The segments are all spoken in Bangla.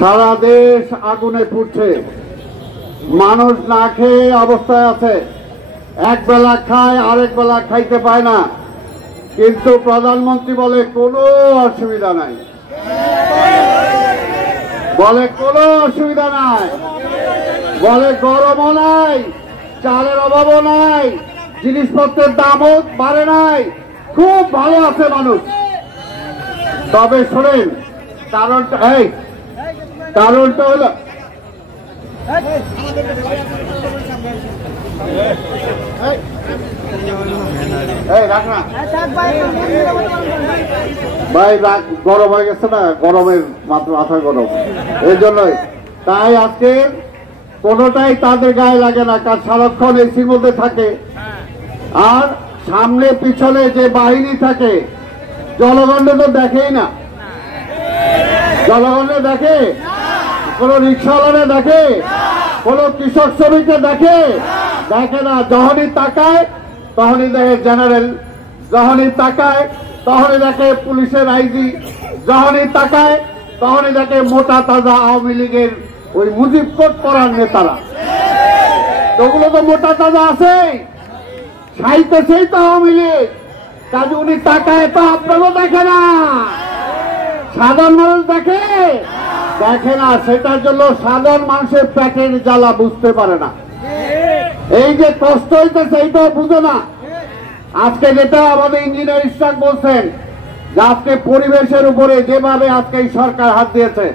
সারা দেশ আগুনে পুড়ছে, মানুষ না খেয়ে অবস্থায় আছে, এক বেলা খায় আরেক বেলা খাইতে পায় না, কিন্তু প্রধানমন্ত্রী বলে কোনো অসুবিধা নাই, বলে কোনো অসুবিধা নাই, বলে গরমও নাই, চালের অভাবও নাই, জিনিসপত্রের দামও বাড়ে নাই, খুব ভালো আছে মানুষ। তবে শোনেন, কারণটা হলো ভাই গরম হয়ে গেছে না, গরমের মাথা গরম, এই জন্যই। তাই আজকে কোনোটাই তাদের গায়ে লাগে না, কারণ সারাক্ষণ এসির মধ্যে থাকে, আর সামনে পিছনে যে বাহিনী থাকে জনগণে তো দেখেই না, জনগণে দেখে, কোন রিক্সাওয়ালা দেখে, কোন কৃষক শ্রমিককে দেখে না। যখনই তাকায় তখনই দেখে জেনারেল, যখনই তাকায় তখনই দেখে পুলিশের আইজি, যখনই তাকায় তখনই দেখে মোটা তাজা আওয়ামী লীগের ওই মুজিব কোট পড়ার নেতারা। ওগুলো তো মোটা তাজা আছে, সাইতেছেই তো আওয়ামী লীগ, কাজে উনি তাকায় তো আপনারও দেখে না, সাধারণ মানুষ দেখে না, সেটার জন্য সাধারণ মানুষের পেটের জ্বালা বুঝতে পারে না, এই যে কষ্ট হইতেছে এইটাও বুঝে না। আজকে যেটা আমাদের ইঞ্জিনিয়ার ইশরাক বলছেন যে আজকে পরিবেশের উপরে যেভাবে আজকে এই সরকার হাত দিয়েছে,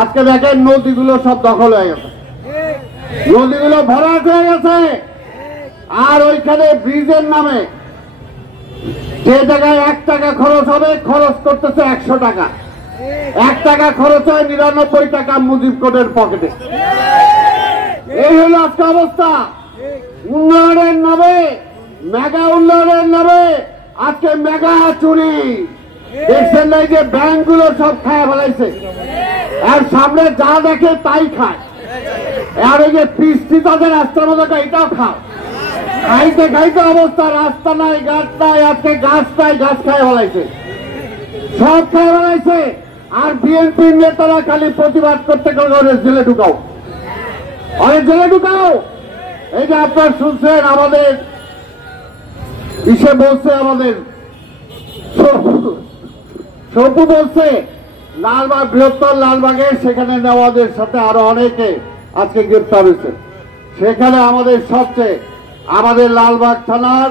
আজকে দেখেন নদীগুলো সব দখল হয়ে গেছে, নদীগুলো ভরাট হয়ে গেছে, আর ওইখানে ব্রিজের নামে যে জায়গায় 1 টাকা খরচ হবে খরচ করতেছে 100 টাকা, 1 টাকা খরচ হয় 99 টাকা মুজিব কোটের পকেটে। এই হলো আজকে অবস্থা। উন্নয়নের নামে, মেগা উন্নয়নের নামে আজকে মেগা চুরি দেখছেন নাই যে ব্যাংকগুলো সব খায় ফেলাইছে, আর সামনে যা দেখে তাই খায়, আর ওই যে পিস্তি তাদের রাস্তার মধ্যে এটাও খায়, খাইতে খাইতে অবস্থা, রাস্তা নাই গাছ নাই, আজকে গাছ নাই, গাছ খায় ফেলাইছে, সব খায় ফেলাইছে। আর বিএনপির নেতারা খালি প্রতিবাদ করতে গেলে জেলে ঢুকাও, অনেক জেলে ঢুকাও। এই যে আপনার শুনছেন আমাদের ইসে বলছে, আমাদের সপু বলছে লালবাগ, বৃহত্তর লালবাগে সেখানে নেওয়াদের সাথে আরো অনেকে আজকে গ্রেপ্তার হয়েছে। সেখানে আমাদের সবচেয়ে আমাদের লালবাগ থানার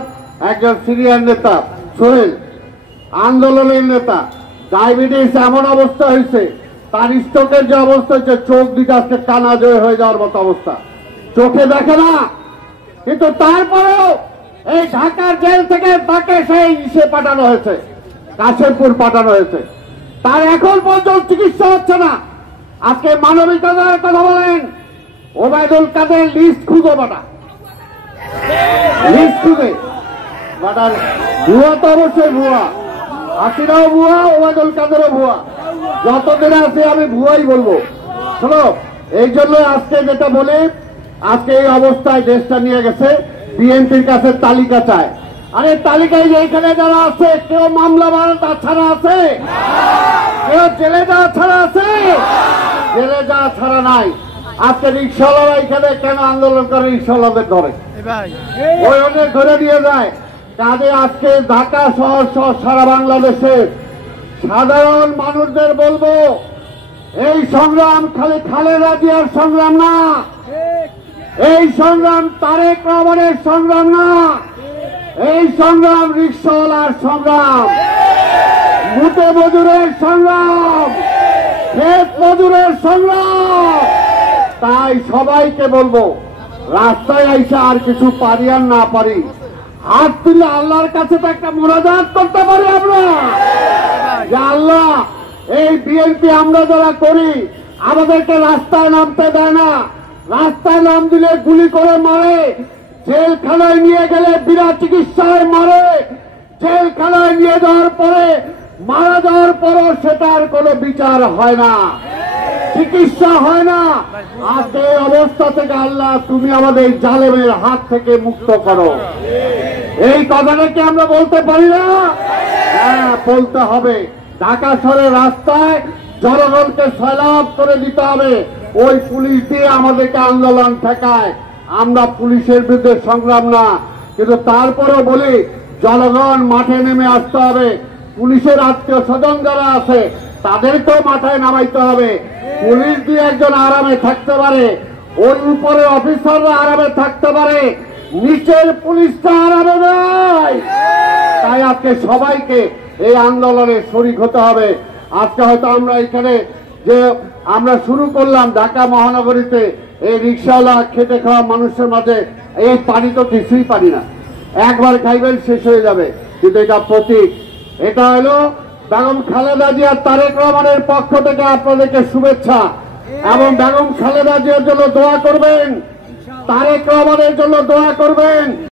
একজন সিনিয়র নেতা সোহেল, আন্দোলনের নেতা, ডায়াবেটিস এমন অবস্থা হয়েছে, তার স্ট্রোকের যে অবস্থা হচ্ছে, চোখ দিকে আজকে কানা জয় হয়ে যাওয়ার মতো অবস্থা, চোখে দেখে না, কিন্তু তারপরেও এই ঢাকার জেল থেকে তাকে সেই ইসে পাঠানো হয়েছে, কাশেমপুর পাঠানো হয়েছে, তার এখন পর্যন্ত চিকিৎসা হচ্ছে না। আজকে মানবিকতার কথা বলেন, ওবায়দুল কাদের লিস্ট খুঁজো বাটা, লিস্ট খুঁজে বাটার ভুয়া তো অবশ্যই ভুয়া, হাসিনাও ভুয়া, ওবায়দুল কাদেরও ভুয়া, যতদিন আছে আমি ভুয়াই বলবো। শোনো, এই জন্য আজকে যেটা বলি, আজকে এই অবস্থায় দেশটা নিয়ে গেছে, বিএনপির কাছে তালিকা চায়। আরে তালিকায় যে এখানে যারা আছে, কেউ মামলা ছাড়া আছে, কেউ জেলে যাওয়া ছাড়া আছে, জেলে যাওয়া ছাড়া নাই। আজকে রিক্সাওয়ালারা এখানে কেন আন্দোলন করে, রিক্সাওয়ালাদের ধরে, ওই ওদের ধরে নিয়ে যায়। কাজে আজকে ঢাকা শহর সহ সারা বাংলাদেশের সাধারণ মানুষদের বলবো, এই সংগ্রাম খালি খালেদা জিয়ার সংগ্রাম না, এই সংগ্রাম তারেক রহমানের সংগ্রাম না, এই সংগ্রাম রিক্সাওয়ালার সংগ্রাম, মুটে মজুরের সংগ্রাম, ক্ষেত মজুরের সংগ্রাম। তাই সবাইকে বলবো, রাস্তায় আইসা আর কিছু পারি আর না পারি, হাত তুলে আল্লাহর কাছে তো একটা মোনাজাত করতে পারি আমরা, যে আল্লাহ, এই বিএনপি আমরা যারা করি, আমাদেরকে রাস্তায় নামতে দেয় না, রাস্তায় নাম দিলে গুলি করে মারে, জেলখানায় নিয়ে গেলে বিনা চিকিৎসায় মারে, জেলখানায় নিয়ে যাওয়ার পরে মারা যাওয়ার পরও সেটার কোনো বিচার হয় না, চিকিৎসা হয় না। আজকে এই অবস্থা থেকে আল্লাহ তুমি আমাদের জালেমের হাত থেকে মুক্ত করো, এই কথাটা কি আমরা বলতে পারি না? হ্যাঁ, বলতে হবে। ঢাকা শহরের রাস্তায় জনগণকে সয়লাব করে দিতে হবে। ওই পুলিশ দিয়ে আমাদেরকে আন্দোলন ঠেকায়, আমরা পুলিশের বিরুদ্ধে সংগ্রাম না, কিন্তু তারপরেও বলি জনগণ মাঠে নেমে আসতে হবে। পুলিশের আত্মীয় স্বজন যারা আছে তাদেরকেও মাথায় নামাইতে হবে। পুলিশ দিয়ে একজন আরামে থাকতে পারে, ওই উপরে অফিসাররা আরামে থাকতে পারে, নিচের পুলিশটা আরামে নয়। তাই আজকে সবাইকে এই আন্দোলনে শরীক হতে হবে। আজকে হয়তো আমরা এখানে যে আমরা শুরু করলাম ঢাকা মহানগরীতে এই রিক্সাওয়ালা খেটে খাওয়া মানুষের মাঝে এই পানি তো কিছুই পানি না, একবার খাইবেন শেষ হয়ে যাবে, কিন্তু এটা প্রতীক। এটা হলো বেগম খালেদা জিয়া তারেক রহমানের পক্ষ থেকে আপনাদেরকে শুভেচ্ছা, এবং বেগম খালেদা জিয়ার জন্য দোয়া করবেন, তারেক রহমানের জন্য দোয়া করবেন।